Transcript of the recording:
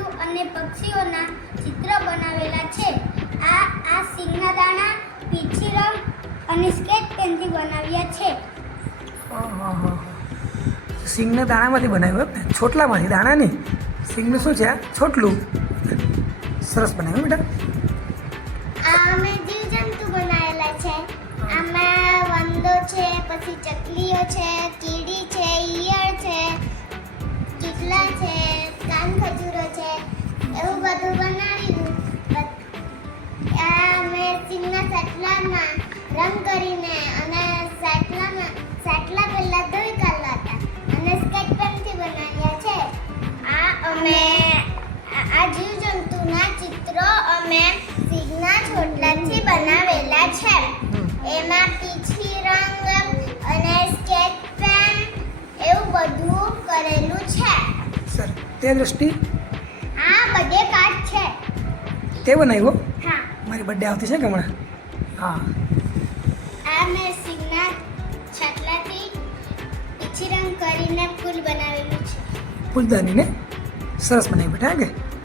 જીવજંતુ અને પક્ષીઓના ચિત્ર બનાવેલા છે. આ સિંગના દાણા પીછી રંગ અને સ્કેચ પેનથી બનાવ્યા છે. સિંગના દાણામાંથી બનાવ્યું એમ ને? છોટલામાંથી દાણા નહીં. સિંગનું શું છે આ? છોટલું. સરસ બનાવ્યું બેટા. અમે જીવજંતુ બનાવેલા છે. આમાં વંદો છે, પછી ચકલીઓ છે, કીડી છે, ઈયળ છે, ચીકલા છે, કાન ખજૂરો છે, એવું બધું બનાવ્યું. અમે સિંગના સાટલામાં રંગ કરીને અને સાટલા પહેલા ધોઈ કાઢ્યા હતા અને સ્કેચ પેનથી બનાવ્યા છે. આ જીવજંતુના ચિત્રો અમે સિંગના છોટલાથી બનાવેલા છે. એમાં પીછી રંગ અને સ્કેચ પેન એવું બધું કરેલું છે. સર તે દ્રષ્ટિ આ બધે કાર્ડ છે. તે બનાવ્યો? હા. મારી બર્થડે આવતી છે કે હમણાં? હા. આ મેં સિંગના છાટલાથી પીછી રંગ કરીને ફૂલ બનાવેલું છે. ફૂલદાનીને સરસ બનાવી બેટા કે